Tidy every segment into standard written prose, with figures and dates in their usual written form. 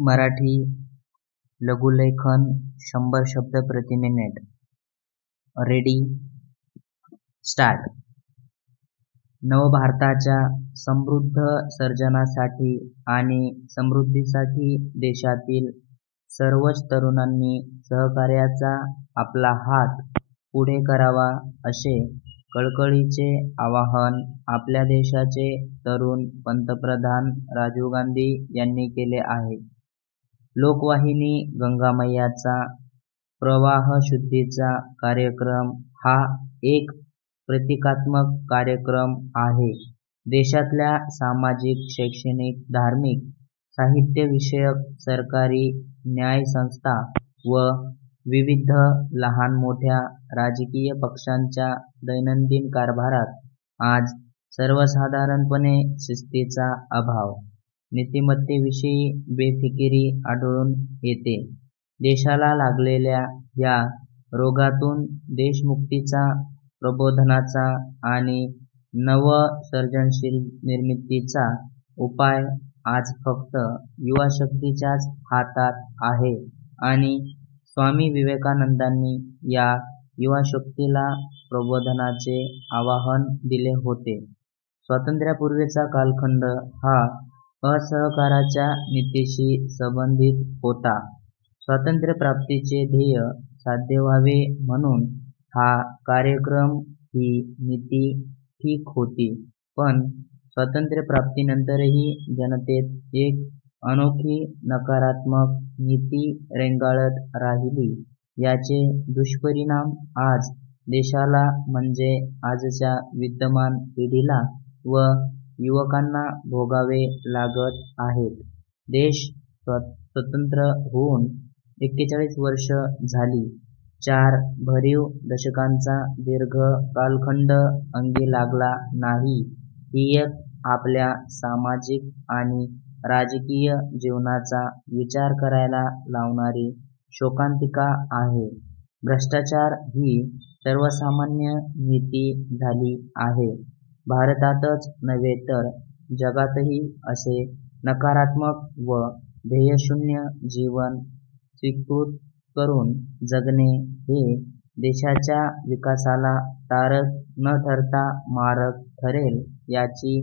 मराठी लघुलेखन 100 शब्द प्रति minute. Ready start. नवभारताच्या समृद्ध सर्जनासाठी आणि समृद्धीसाठी देशातील सर्वच तरुणांनी सहकार्याचा आपला हात पुढे करावा असे कळकळीचे आवाहन आपल्या देशाचे तरुण पंतप्रधान राजीव गांधी यांनी केले आहे. लोकवाहिनी गंगामैयाचा प्रवाह शुद्धीचा कार्यक्रम हा एक प्रतिकात्मक कार्यक्रम आहे. देशातल्या सामाजिक, शैक्षणिक, धार्मिक, साहित्य विषयक, सरकारी, न्याय संस्था व विविध लहान मोठ्या राजकीय पक्षांच्या दैनंदिन कारभारात आज सर्वसाधारणपणे शिस्तीचा अभाव, नीतिमत्तेविषयी बेफिकिरी आढळून येते. देशाला लागलेल्या या रोगातून देशमुक्तीचा, प्रबोधनाचा आणि नव-सर्जनशील निर्मितीचा उपाय आज फक्त युवाशक्तीच्याच हातात आहे आणि स्वामी विवेकानंदांनी या युवाशक्तीला प्रबोधनाचे आवाहन दिले होते. स्वातंत्र्यापूर्वीचा कालखंड हा असहकाराच्या नीतीशी संबंधित होता. स्वातंत्र्यप्राप्तीचे ध्येय साध्य व्हावे म्हणून हा कार्यक्रम ही नीती ठीक होती, पण स्वातंत्र्यप्राप्तीनंतरही जनतेत एक अनोखी नकारात्मक नीती रेंगाळत राहिली. याचे दुष्परिणाम आज देशाला म्हणजे आजच्या विद्यमान पिढीला व युवकांना भोगावे लागत आहेत. देश स्वतंत्र होऊन 41 वर्ष झाली. 4 भरीव दशकांचा दीर्घ कालखंड अंगी लागला नाही. ही एक आपल्या सामाजिक आणि राजकीय जीवनाचा विचार करायला लावणारी शोकांतिका आहे. भ्रष्टाचार ही सर्वसामान्य नीती झाली आहे. भारतातच नव्हे तर जगातही असे नकारात्मक व ध्येयशून्य जीवन स्वीकृत करून जगणे हे देशाच्या विकासाला तारक न ठरता मारक ठरेल. याची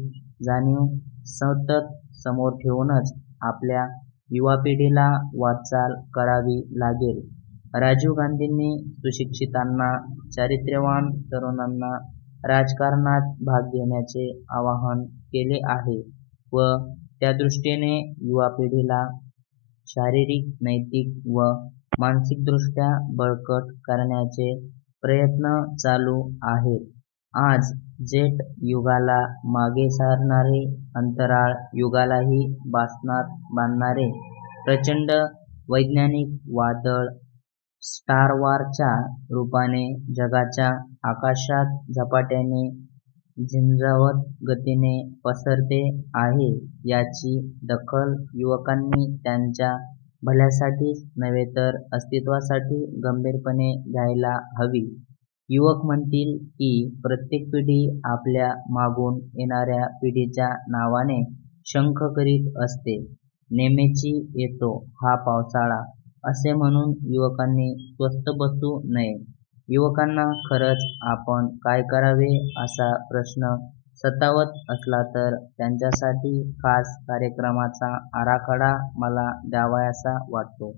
जाणीव सतत समोर ठेवूनच आपल्या युवापिढीला वाटचाल करावी लागेल. राजीव गांधींनी सुशिक्षितांना, चारित्र्यवान तरुणांना राजकारणात भाग घेण्याचे आवाहन केले आहे व त्यादृष्टीने युवा पिढीला शारीरिक, नैतिक व मानसिकदृष्ट्या बळकट करण्याचे प्रयत्न चालू आहेत. आज जेट युगाला मागे सारणारे, अंतराळ युगालाही बांधणारे प्रचंड वैज्ञानिक वादळ स्टार वॉरच्या रूपाने जगाच्या आकाशात झपाट्याने, झिंजावत गतीने पसरते आहे. याची दखल युवकांनी त्यांच्या भल्यासाठीच नव्हे तर अस्तित्वासाठी गंभीरपणे घ्यायला हवी. युवक म्हणतील की प्रत्येक पिढी आपल्या मागून येणाऱ्या पिढीच्या नावाने शंख करीत असते. नेमेची येतो हा पावसाळा असे म्हणून युवकांनी स्वस्थ बसू नये. युवकांना खरंच आपण काय करावे असा प्रश्न सतावत असला तर त्यांच्यासाठी खास कार्यक्रमाचा आराखडा मला द्यावासा वाटतो.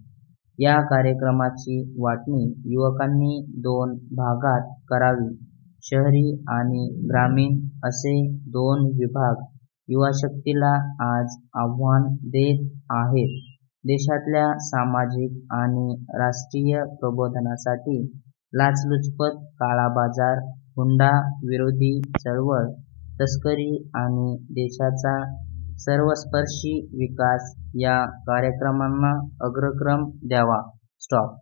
या कार्यक्रमाची वाटणी युवकांनी 2 भागात करावी. शहरी आणि ग्रामीण असे 2 विभाग युवाशक्तीला आज आव्हान देत आहेत. देशातल्या सामाजिक आणि राष्ट्रीय प्रबोधनासाठी लाचलुचपत, काळाबाजार, हुंडा विरोधी चळवळ, तस्करी आणि देशाचा सर्वस्पर्शी विकास या कार्यक्रमांना अग्रक्रम द्यावा. स्टॉप.